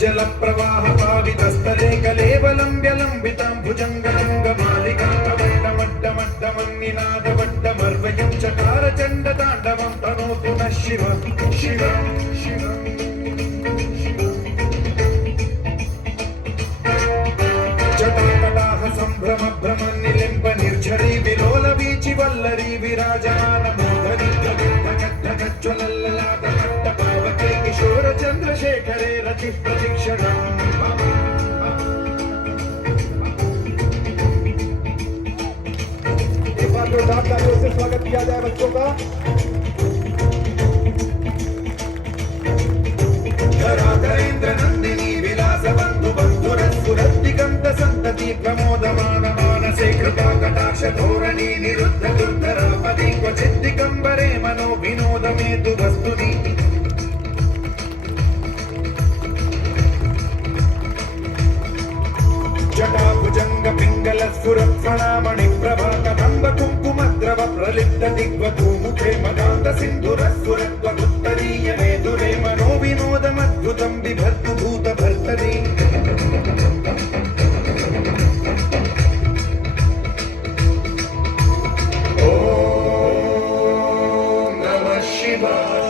जल प्रवाह पावितस्थले कलेवलम्ब्यलम्बितां भुजङ्गलिङ्गमालिकामड्डमड्डमड्डमन्निनादवड्डमर्वयं चकार चण्डताण्डवं तनोतु नः शिव शिव शिव जटाकटाह सम्भ्रम भ्रमन्निलिम्ब निर्झरी विलोल वीचि वल्लरी विराजमान मोदरी गगज्ज्वलल्ललाट पावके किशोर चंद्रशेखरे रति प्रतीक्षणम् एक बार जोरदार तालियों से स्वागत किया जाए बच्चों का। धराधरेन्द्र नंदिनी विलास बंधु बंधुरस्फुरद्दिगंत संतति प्रमोदमान मानसे कृपा कटाक्ष धोरणी निरुद्ध दुर्धरापदि क्वचित् दिगंबरे मनो विनोद मेतु वस्तुनि जटाभुजंग पिंगल स्फुरत्फणामणि प्रभा कदंब कुंकुमद्रव प्रलिप्त दिग्वधू मुखे मदान्त सिन्धुरस्फुरत्वगुत्तरीय मेधुरे मनो विनोदमद्भुतं बिभर्तु भूत भर्तरि ओम नमः शिवाय।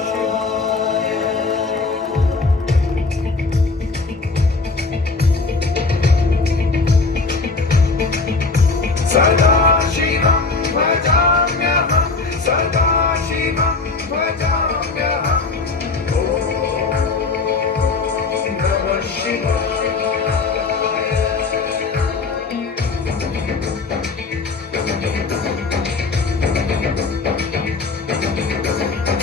सदा शिवं भजाम्यहं सदा शिवं भजाम्यहं ॐ नमः शिवाय।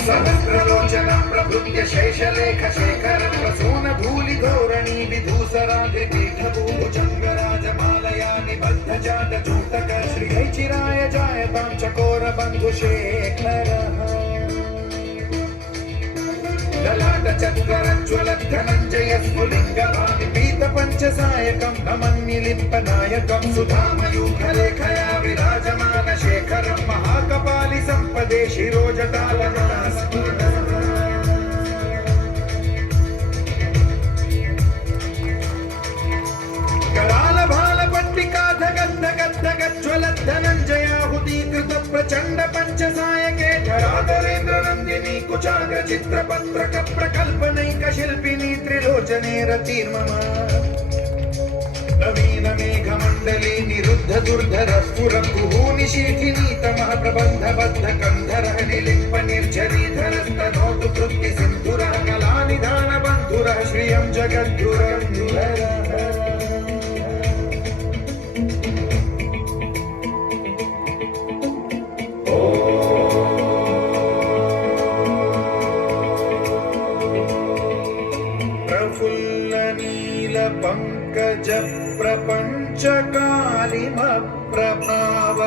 सहस्रलोचनं प्रभृत्य शेषलेखशेखरं प्रसून धूलिधोरणी विधूसराधिपीठभूभुजङ्गराजमालया निबद्धजातचूतक श्रीहैचिराय जायतां चकोर बन्धुशेखरः ललाट चत्वरज्ज्वल धनञ्जय स्फुलिङ्गभानि पीतपञ्चसायकं नमन्निलिम्पनायकं सुधामयूखलेखया विराजमान शेखरं महाकपालि सम्पदे शिरोजटालनास्फुरत् कराल भाल पट्टिका धगद्धगद्धगज्ज्वलद्धनञ्जयाहुतीकृत प्रचण्ड पञ्चसायके धराधरेन्द्र नन्दिनी कुचाग्र चित्रपत्रक प्रकल्पनैक शिल्पिनी त्रिलोचने रतिर्मम नवीन मेघमण्डली निरुद्ध दुर्धर स्फुर कुहूनिशीखिनी तमः प्रबन्ध बद्ध कन्धरः निलिम्प निर्झरी धरस्तनोतु कृत्ति सिन्धुरः कलानिधान बन्धुरः श्रियं जगद्गुरन्धुरः पंकज प्रपंच कालिम प्रभावलंबिकंठ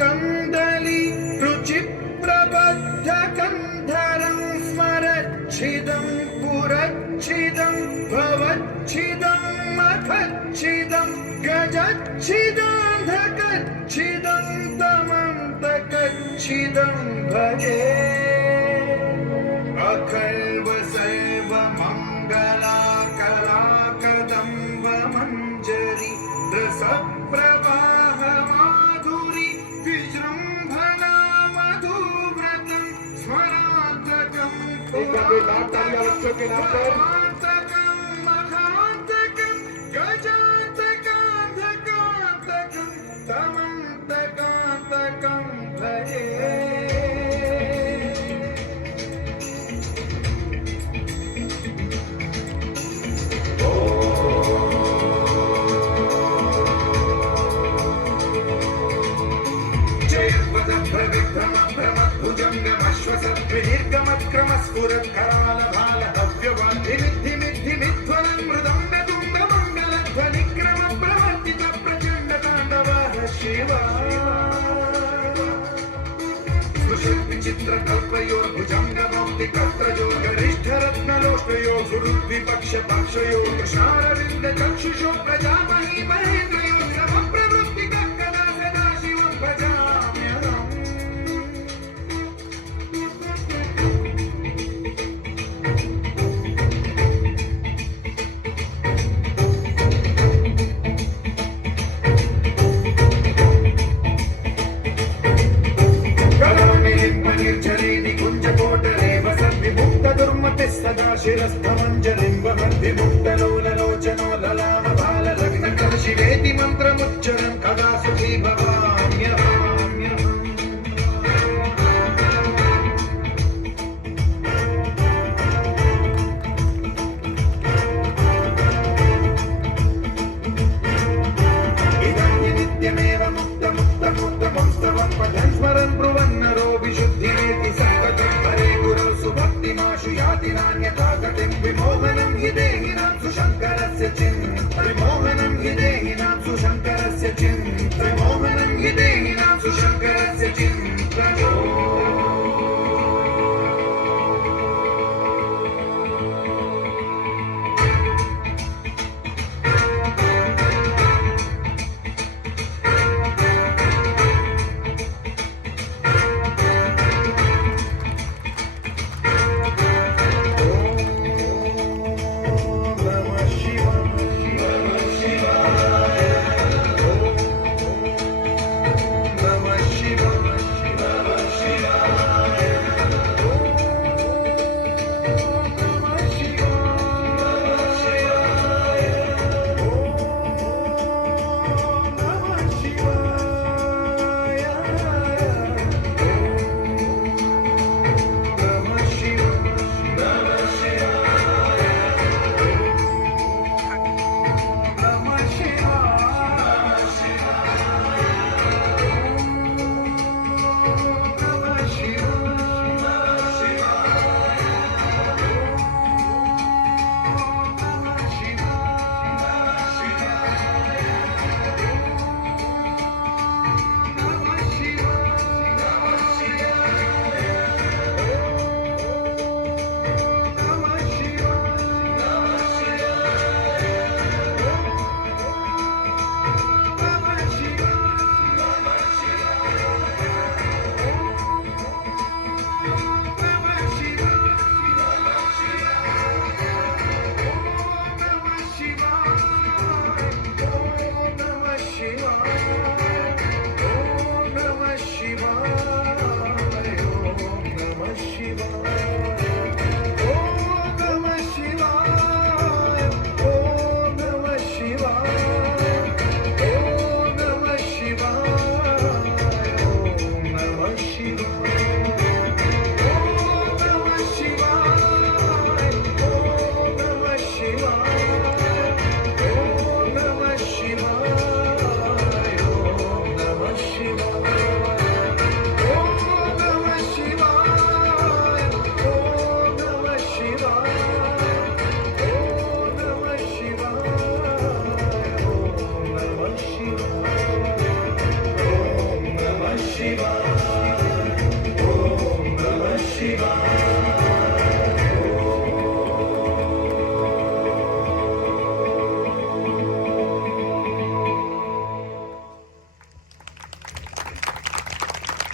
कंदली रुचि प्रबद्ध कंधरं स्मरच्छिदं पुरच्छिदं भवच्छिदं मखच्छिदं गजच्छिदं धकच्छिदं तमन्तकच्छिदं भजे अखल्व सर्व मंगला कलाकदम्ब मंजरी रसप्रवाह माधुरी विजृंभणा मधुव्रतं स्मरान्तकं पुरान्तकं मखान्तकं गजान्तकान्तकान्तकं तमन्तकान्तकं भजे स्फुरत्कराल भाल हव्यवान् धिमिद्धिमिद्धिमिध्वनं मृदङ्ग तुङ्ग मङ्गलध्वनिक्रम प्रवर्तित शिवा विचित्रकल्पयो भुजङ्गमौक्तिकर्त्रयो गरिष्ठरत्नलोकयो गुरुद्विपक्षपक्षयो तुषारविन्द चक्षुषो प्रजामहि महेन्द्रयो समप्रवृत्तिकर्कदा सदा शिवं भजाम्यहम् सदा शिरस्थमञ्जलिं वहन्ति मुक्तलोललोचनो ललामभाललग्नकर्षिवेति मन्त्रमुच्चरन् कदा सुखी भवा